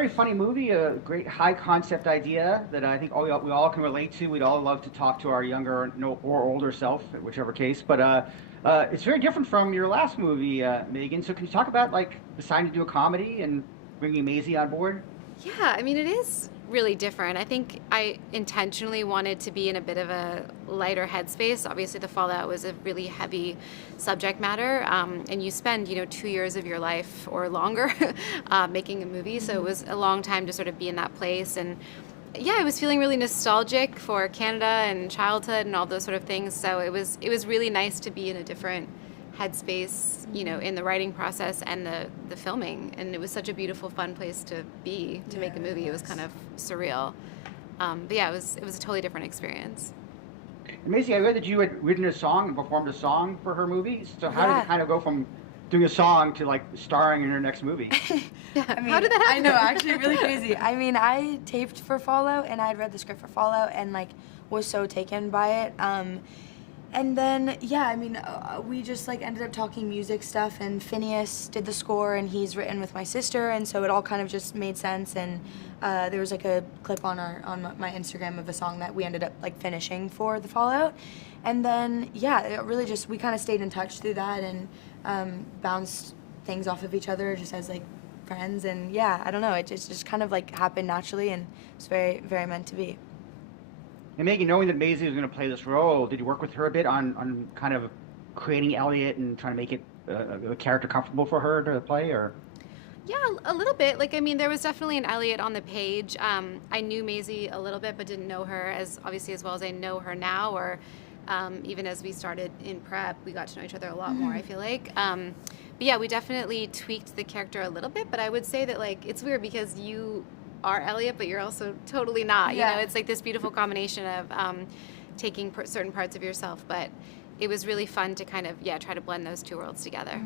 very funny movie, a great high concept idea that I think we all can relate to. We'd all love to talk to our younger or older self, whichever case. But it's very different from your last movie, Megan. So can you talk about like deciding to do a comedy and bringing Maisie on board? Yeah, I mean, it is really different. I think I intentionally wanted to be in a bit of a lighter headspace. Obviously, The Fallout was a really heavy subject matter, and you spend, 2 years of your life or longer making a movie. So it was a long time to sort of be in that place. And yeah, I was feeling really nostalgic for Canada and childhood and all those sort of things. So it was really nice to be in a different headspace, in the writing process and the filming. And it was such a beautiful, fun place to be, to make a movie. It was kind of surreal. But yeah, it was a totally different experience. Maisie, I read that you had written a song and performed a song for her movie. So how did Yeah. it kind of go from doing a song to like starring in her next movie? Yeah. I mean, How did that happen? I know, actually, really crazy. I mean, I taped for Fallout, and I had read the script for Fallout, and like was so taken by it. And then, yeah, I mean, we just like ended up talking music stuff, and Phineas did the score, and he's written with my sister, and so it all kind of just made sense. And there was like a clip on my Instagram of a song that we ended up like finishing for the Fallout. And then, yeah, it really just, we kind of stayed in touch through that and bounced things off of each other just as like friends. And yeah, I don't know, it just kind of like happened naturally, and it's very, very meant to be. And Megan, knowing that Maisie was going to play this role, did you work with her a bit on kind of creating Elliott and trying to make it a character comfortable for her to play, or? Yeah, a little bit. Like, I mean, there was definitely an Elliott on the page. I knew Maisie a little bit, but didn't know her as well as I know her now, or even as we started in prep, we got to know each other a lot more, I feel like. But yeah, we definitely tweaked the character a little bit, but I would say that, like, it's weird because you are Elliott, but you're also totally not. Yeah. It's like this beautiful combination of taking certain parts of yourself, but it was really fun to kind of, try to blend those two worlds together.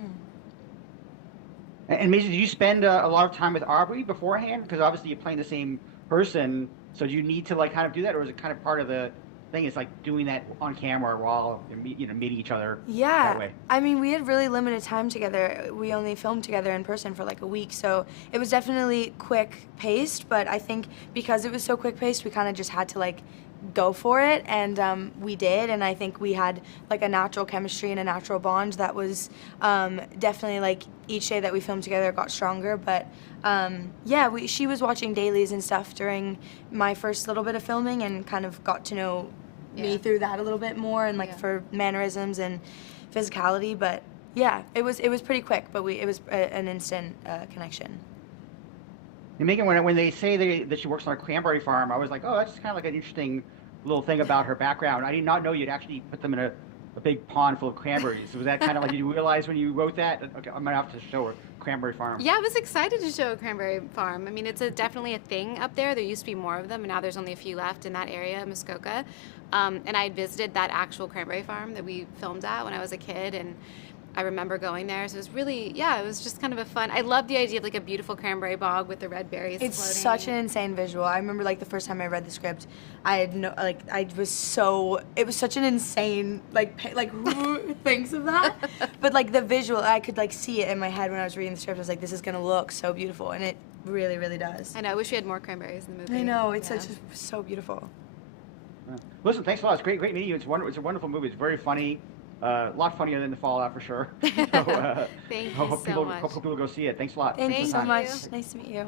And Maisie, did you spend a lot of time with Aubrey beforehand? Because obviously you're playing the same person, so do you need to like kind of do that, or is it kind of part of the thing? It's like doing that on camera while you're meeting each other that Yeah, way. I mean, we had really limited time together. We only filmed together in person for like a week, so it was definitely quick paced, but I think because it was so quick paced, we kind of just had to like go for it, and we did, and I think we had like a natural chemistry and a natural bond that was definitely like each day that we filmed together got stronger. But yeah, she was watching dailies and stuff during my first little bit of filming and kind of got to know me through that a little bit more, and like for mannerisms and physicality. But yeah, it was pretty quick, but it was an instant connection. And Megan, when they say that she works on a cranberry farm, I was like, oh, that's kind of like an interesting little thing about her background. I did not know you'd actually put them in a big pond full of cranberries. So was that kind of like, did you realize when you wrote that, okay, I'm gonna have to show her cranberry farm? Yeah, I was excited to show a cranberry farm. I mean, it's definitely a thing up there. There used to be more of them, and now there's only a few left in that area, Muskoka. And I had visited that actual cranberry farm that we filmed at when I was a kid, and I remember going there. So it was really, it was just kind of a fun. I love the idea of like a beautiful cranberry bog with the red berries It's floating. such an insane visual. I remember like the first time I read the script, it was such an insane, like who thinks of that? But like the visual, I could like see it in my head when I was reading the script. I was like, this is gonna look so beautiful, and it really, really does. I know. I wish we had more cranberries in the movie. I know, it's so beautiful. Listen, thanks a lot. It's great meeting you. It's a wonderful movie. It's very funny. A lot funnier than The Fallout for sure. So, Thank you hope so people, much. hope people go see it. Thanks a lot. Thank you Thank so you. much. Nice to meet you.